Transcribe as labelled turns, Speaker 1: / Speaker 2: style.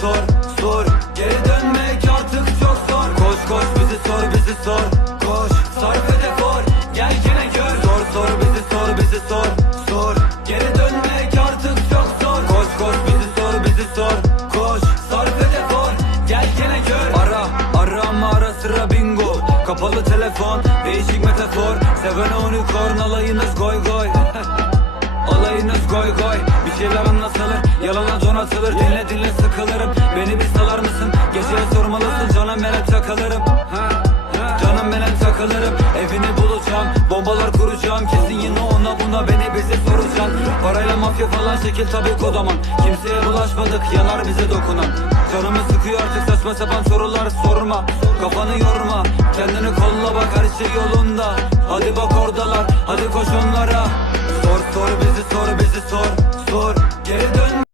Speaker 1: sor sor. Geri dönmek artık çok zor. Koş koş bizi sor bizi sor. Koş sarf efor Gel gene gör. Sor sor bizi sor bizi sor Sor. Geri dönmek artık çok zor. Koş koş bizi sor bizi sor. Koş sarf efor Gel gene gör. Ara arama ara sıra bingo. Kapalı telefon değişik metafor. Seven unicorn alayınız goy goy. Alayınız goy goy. Bir şeyler anlatılır Yalana donatılır. Dinle dinle sıkılırım Canım ben hep takılırım. Canım ben hep takılırım. Evini bulacağım Bombalar kuracağım. Kesin yine ona buna Beni bize soracaksın Parayla mafya falan şekil tabii kodaman Kimseye bulaşmadık Yanar bize dokunan. Canımı sıkıyor artık saçma sapan sorular sorma. Kafanı yorma Kendini kolla bak her şey yolunda. Hadi bak oradalar Hadi koş onlara. Sor sor bizi sor bizi sor Sor